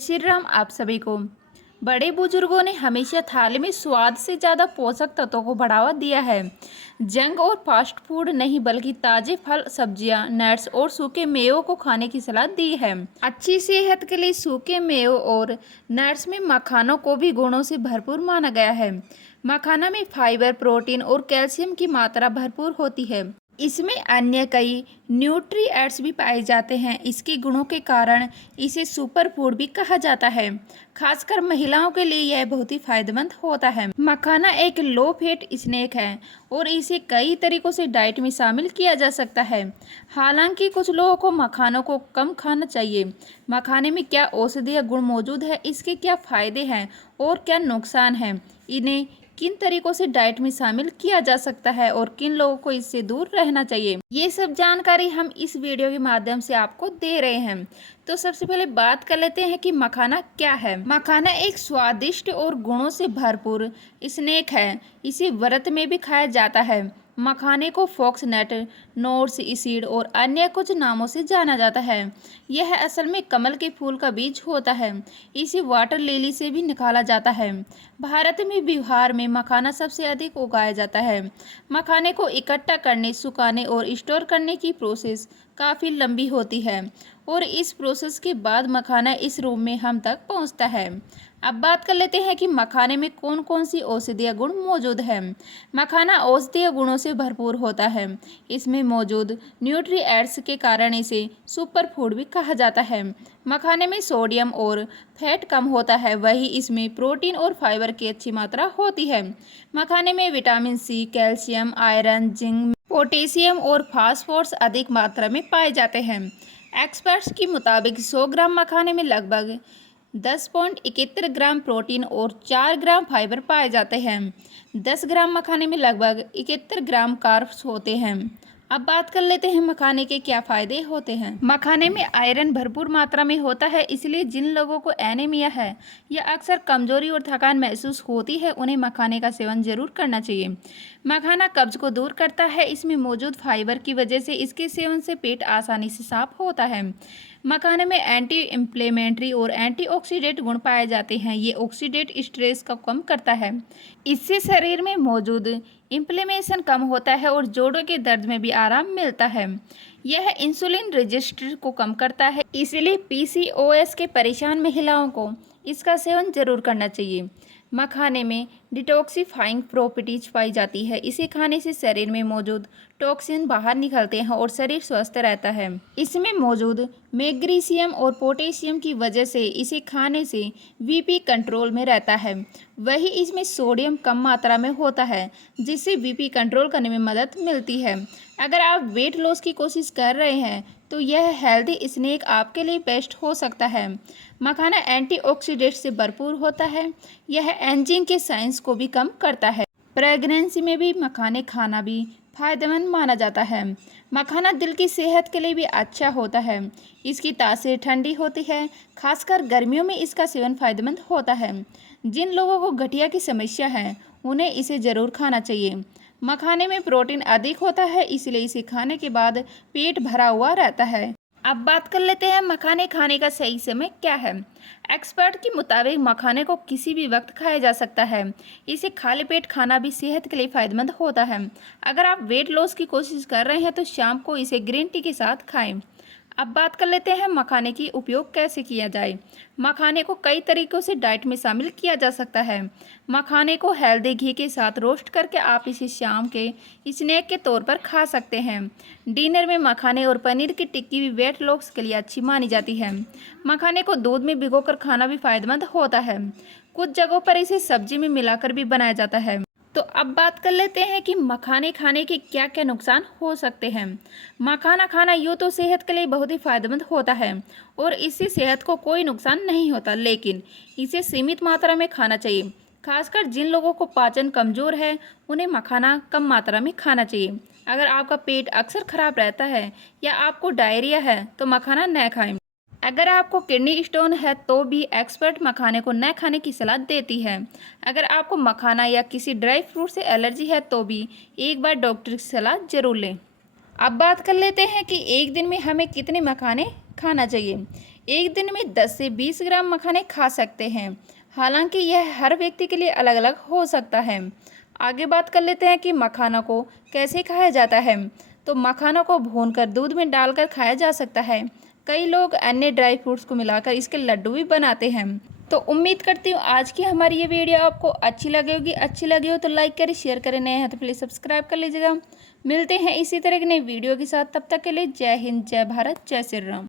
श्री राम। आप सभी को बड़े बुजुर्गों ने हमेशा थाली में स्वाद से ज़्यादा पोषक तत्वों को बढ़ावा दिया है। जंक और फास्ट फूड नहीं बल्कि ताजे फल, सब्जियां, नट्स और सूखे मेवों को खाने की सलाह दी है। अच्छी सेहत के लिए सूखे मेवों और नट्स में मखानों को भी गुणों से भरपूर माना गया है। मखाना में फाइबर, प्रोटीन और कैल्शियम की मात्रा भरपूर होती है। इसमें अन्य कई न्यूट्रिएंट्स भी पाए जाते हैं। इसके गुणों के कारण इसे सुपर फूड भी कहा जाता है। खासकर महिलाओं के लिए यह बहुत ही फायदेमंद होता है। मखाना एक लो फैट स्नैक है और इसे कई तरीकों से डाइट में शामिल किया जा सकता है। हालांकि कुछ लोगों को मखानों को कम खाना चाहिए। मखाने में क्या औषधीय गुण मौजूद है, इसके क्या फायदे हैं और क्या नुकसान हैं, इन्हें किन तरीकों से डाइट में शामिल किया जा सकता है और किन लोगों को इससे दूर रहना चाहिए, ये सब जानकारी हम इस वीडियो के माध्यम से आपको दे रहे हैं। तो सबसे पहले बात कर लेते हैं कि मखाना क्या है। मखाना एक स्वादिष्ट और गुणों से भरपूर स्नैक है। इसे व्रत में भी खाया जाता है। मखाने को फॉक्सनट, नोट्स सीड और अन्य कुछ नामों से जाना जाता है। यह असल में कमल के फूल का बीज होता है। इसे वाटर लिली से भी निकाला जाता है। भारत में बिहार में मखाना सबसे अधिक उगाया जाता है। मखाने को इकट्ठा करने, सुखाने और स्टोर करने की प्रोसेस काफ़ी लंबी होती है और इस प्रोसेस के बाद मखाना इस रूप में हम तक पहुंचता है। अब बात कर लेते हैं कि मखाने में कौन कौन सी औषधीय गुण मौजूद है। मखाना औषधीय गुणों से भरपूर होता है। इसमें मौजूद न्यूट्रिएंट्स के कारण इसे सुपर फूड भी कहा जाता है। मखाने में सोडियम और फैट कम होता है, वही इसमें प्रोटीन और फाइबर की अच्छी मात्रा होती है। मखाने में vitamin C, calcium, iron, zinc, potassium और फास्फोरस अधिक मात्रा में पाए जाते हैं। एक्सपर्ट्स के मुताबिक 100 ग्राम मखाने में लगभग 10.71 ग्राम प्रोटीन और 4 ग्राम फाइबर पाए जाते हैं। 10 ग्राम मखाने में लगभग 71 ग्राम कार्ब्स होते हैं। अब बात कर लेते हैं मखाने के क्या फायदे होते हैं। मखाने में आयरन भरपूर मात्रा में होता है, इसलिए जिन लोगों को एनीमिया है या अक्सर कमजोरी और थकान महसूस होती है, उन्हें मखाने का सेवन जरूर करना चाहिए। मखाना कब्ज को दूर करता है। इसमें मौजूद फाइबर की वजह से इसके सेवन से पेट आसानी से साफ होता है। मखाने में एंटी इंफ्लेमेटरी और एंटीऑक्सीडेंट गुण पाए जाते हैं। ये ऑक्सीडेंट स्ट्रेस को कम करता है। इससे शरीर में मौजूद इन्फ्लेमेशन कम होता है और जोड़ों के दर्द में भी आराम मिलता है। यह इंसुलिन रेजिस्टेंस को कम करता है, इसलिए पीसीओएस के परेशान महिलाओं को इसका सेवन जरूर करना चाहिए। मखाने में डिटॉक्सिफाइंग प्रॉपर्टीज पाई जाती है। इसे खाने से शरीर में मौजूद टॉक्सिन बाहर निकलते हैं और शरीर स्वस्थ रहता है। इसमें मौजूद मैग्नीशियम और पोटेशियम की वजह से इसे खाने से बीपी कंट्रोल में रहता है। वही इसमें सोडियम कम मात्रा में होता है, जिससे बीपी कंट्रोल करने में मदद मिलती है। अगर आप वेट लॉस की कोशिश कर रहे हैं तो यह हेल्दी स्नैक आपके लिए बेस्ट हो सकता है। मखाना एंटीऑक्सीडेंट से भरपूर होता है। यह एंजिंग के साइंस को भी कम करता है। प्रेगनेंसी में भी मखाने खाना भी फायदेमंद माना जाता है। मखाना दिल की सेहत के लिए भी अच्छा होता है। इसकी तासीर ठंडी होती है। खासकर गर्मियों में इसका सेवन फायदेमंद होता है। जिन लोगों को गठिया की समस्या है, उन्हें इसे ज़रूर खाना चाहिए। मखाने में प्रोटीन अधिक होता है, इसलिए इसे खाने के बाद पेट भरा हुआ रहता है। अब बात कर लेते हैं मखाने खाने का सही समय क्या है। एक्सपर्ट के मुताबिक मखाने को किसी भी वक्त खाया जा सकता है। इसे खाली पेट खाना भी सेहत के लिए फायदेमंद होता है। अगर आप वेट लॉस की कोशिश कर रहे हैं तो शाम को इसे ग्रीन टी के साथ खाएं। अब बात कर लेते हैं मखाने की उपयोग कैसे किया जाए। मखाने को कई तरीकों से डाइट में शामिल किया जा सकता है। मखाने को हेल्दी घी के साथ रोस्ट करके आप इसे शाम के स्नैक के तौर पर खा सकते हैं। डिनर में मखाने और पनीर की टिक्की भी वेट लॉस के लिए अच्छी मानी जाती है। मखाने को दूध में भिगोकर खाना भी फायदेमंद होता है। कुछ जगहों पर इसे सब्जी में मिलाकर भी बनाया जाता है। तो अब बात कर लेते हैं कि मखाने खाने के क्या क्या नुकसान हो सकते हैं। मखाना खाना यूँ तो सेहत के लिए बहुत ही फायदेमंद होता है और इससे सेहत को कोई नुकसान नहीं होता, लेकिन इसे सीमित मात्रा में खाना चाहिए। खासकर जिन लोगों को पाचन कमज़ोर है, उन्हें मखाना कम मात्रा में खाना चाहिए। अगर आपका पेट अक्सर खराब रहता है या आपको डायरिया है तो मखाना न खाएं। अगर आपको किडनी स्टोन है तो भी एक्सपर्ट मखाने को न खाने की सलाह देती है। अगर आपको मखाना या किसी ड्राई फ्रूट से एलर्जी है तो भी एक बार डॉक्टर की सलाह जरूर लें। अब बात कर लेते हैं कि एक दिन में हमें कितने मखाने खाना चाहिए। एक दिन में 10 से 20 ग्राम मखाने खा सकते हैं। हालांकि यह हर व्यक्ति के लिए अलग अलग हो सकता है। आगे बात कर लेते हैं कि मखाना को कैसे खाया जाता है। तो मखाना को भूनकर दूध में डालकर खाया जा सकता है। कई लोग अन्य ड्राई फ्रूट्स को मिलाकर इसके लड्डू भी बनाते हैं। तो उम्मीद करती हूँ आज की हमारी ये वीडियो आपको अच्छी लगी होगी। अच्छी लगी हो तो लाइक करें, शेयर करें, नए हैं तो प्लीज़ सब्सक्राइब कर लीजिएगा। मिलते हैं इसी तरह के नई वीडियो के साथ, तब तक के लिए जय हिंद, जय भारत, जय श्री राम।